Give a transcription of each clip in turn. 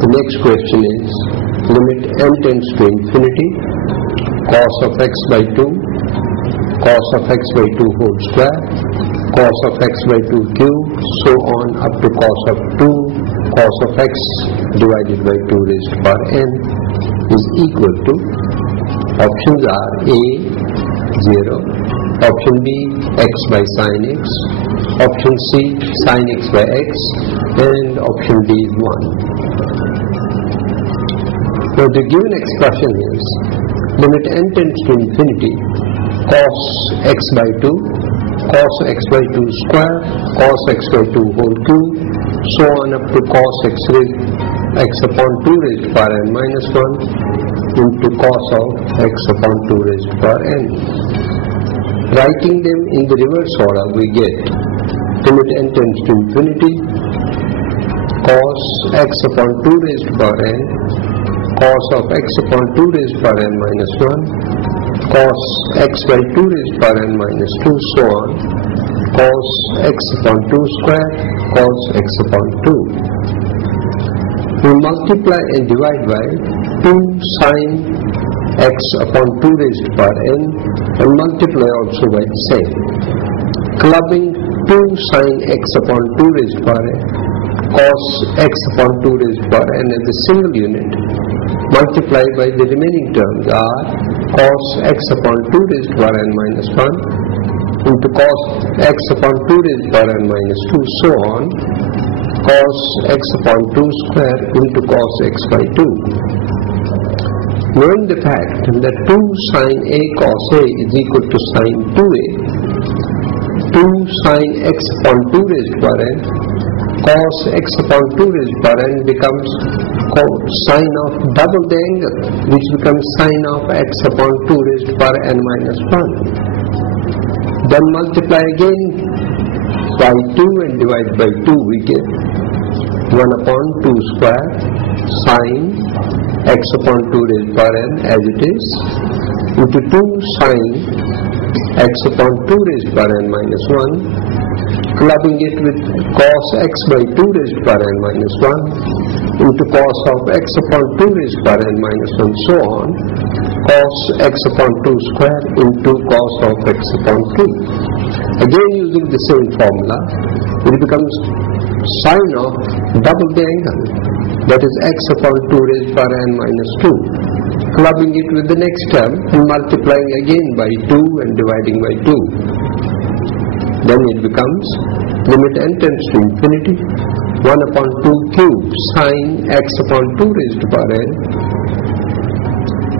The next question is limit n tends to infinity, cos of x by 2, cos of x by 2 whole square, cos of x by 2 cube, so on up to cos of 2, cos of x divided by 2 raised to power n is equal to, options are A, 0, option B, x by sin x, option C, sin x by x, and option D is 1. Now the given expression is limit n tends to infinity, cos x by 2, cos x by 2 square, cos x by 2 whole cube, so on up to cos x upon 2 raised to power n minus 1 into cos of x upon 2 raised to power n. Writing them in the reverse order, we get limit n tends to infinity, cos x upon 2 raised to power n, cos of x upon 2 raised to power n minus 1, cos x by 2 raised to power n minus 2, so on, cos x upon 2 square, cos x upon 2. We multiply and divide by 2 sin x upon 2 raised to power n and multiply also by the same. Clubbing 2 sin x upon 2 raised to power n, cos x upon 2 raised to power n as a single unit, multiply by the remaining terms are cos x upon 2 raised to power n minus 1 into cos x upon 2 raised to power n minus 2, so on, cos x upon 2 square into cos x by 2. Knowing the fact that 2 sin a cos a is equal to sin 2a, 2 sin x upon 2 raised to power n, cos x upon 2 raised to power n becomes sine of double the angle, which becomes sine of x upon 2 raised to power n minus 1. Then multiply again by 2 and divide by 2, we get 1 upon 2 square sine x upon 2 raised to power n as it is into 2 sine x upon 2 raised to power n minus 1, clubbing it with cos x by 2 raised to power n minus 1 into cos of x upon 2 raised to power n minus 1, so on, cos x upon 2 square into cos of x upon 2. Again using the same formula, it becomes sine of double the angle, that is x upon 2 raised to power n minus 2, clubbing it with the next term and multiplying again by 2 and dividing by 2. Then it becomes limit n tends to infinity, 1 upon 2 cube sine x upon 2 raised to power n,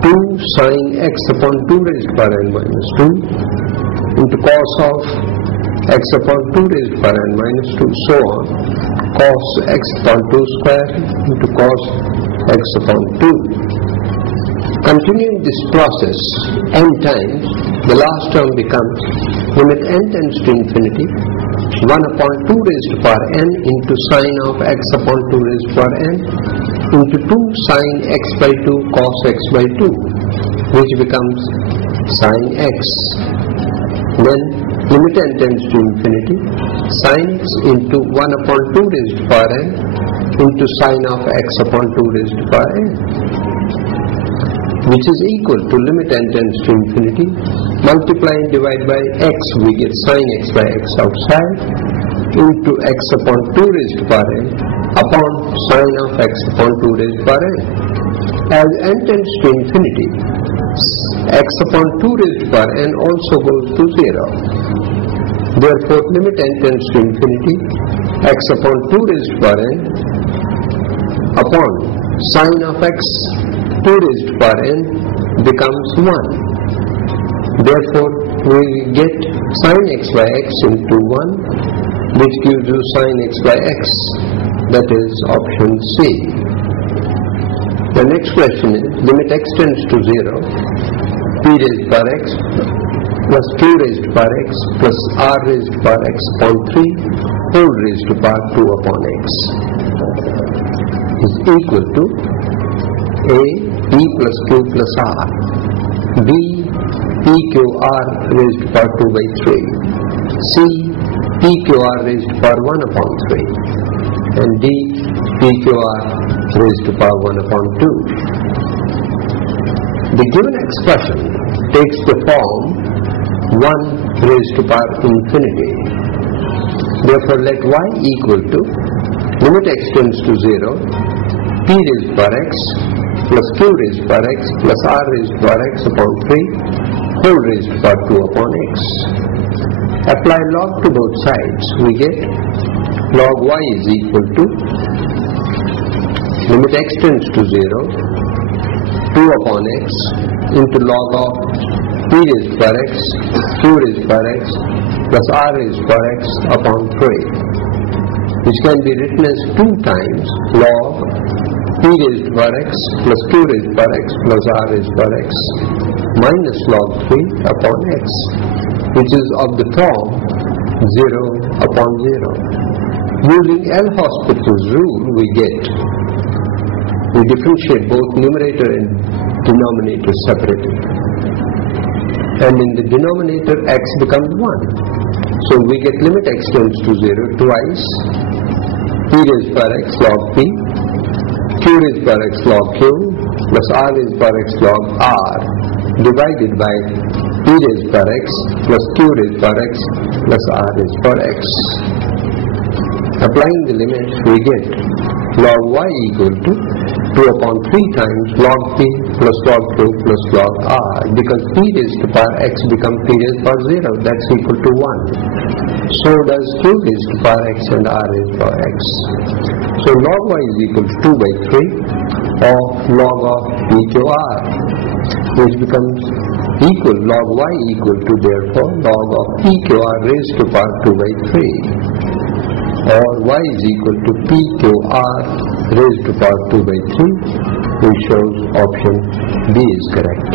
2 sine x upon 2 raised to power n minus 2 into cos of x upon 2 raised to power n minus 2, so on, cos x upon 2 square into cos x upon 2. Continuing this process n times, the last term becomes limit n tends to infinity, 1 upon 2 raised to power n into sine of x upon 2 raised to power n into 2 sine x by 2 cos x by 2, which becomes sine x. Then limit n tends to infinity, sine x into 1 upon 2 raised to power n into sine of x upon 2 raised to power n, which is equal to limit n tends to infinity, multiply and divide by x, we get sin x by x outside, into x upon 2 raised to power n upon sine of x upon 2 raised to power n. As n tends to infinity, x upon 2 raised to power n also goes to 0. Therefore, limit n tends to infinity, x upon 2 raised to power n upon sine of x 2 raised to power n becomes 1. Therefore, we get sin x by x into 1, which gives you sin x by x, that is option C. The next question is limit x tends to 0, p raised to power x plus q raised to power x plus r raised to power x upon 3 whole raised to power 2 upon x is equal to A, p plus q plus r, b, p q r raised to power 2 by 3, c, p q r raised to power 1 upon 3, and d, p q r raised to power 1 upon 2. The given expression takes the form 1 raised to power infinity. Therefore, let y equal to limit x tends to 0, p raised to power x plus q raised to power x plus r raised to power x upon 3 whole raised to power 2 upon x. Apply log to both sides. We get log y is equal to limit x tends to 0, 2 upon x into log of p raised to power x, q raised to power x plus r raised to power x upon 3, which can be written as 2 times log p raised to power x plus q raised to power x plus r raised to power x minus log 3 upon x, which is of the form 0 upon 0. Using L'Hospital's rule, we differentiate both numerator and denominator separately. And in the denominator, x becomes 1. So we get limit x tends to 0 twice, p raised to power x log p, q raised to power x log q, plus r raised to power x log r, divided by p raised to power x plus q raised to power x plus r raised to power x. Applying the limit, we get log y equal to 2 upon 3 times log p plus log q plus log r, because p raised to power x becomes p raised to power 0, that's equal to 1. So does q raised to power x and r raised to power x. So log y is equal to 2 by 3 of log of p q r, which becomes equal, log y equal to therefore log of p q r raised to power 2 by 3. Or y is equal to p q r raised to power 2 by 3, which shows option B is correct.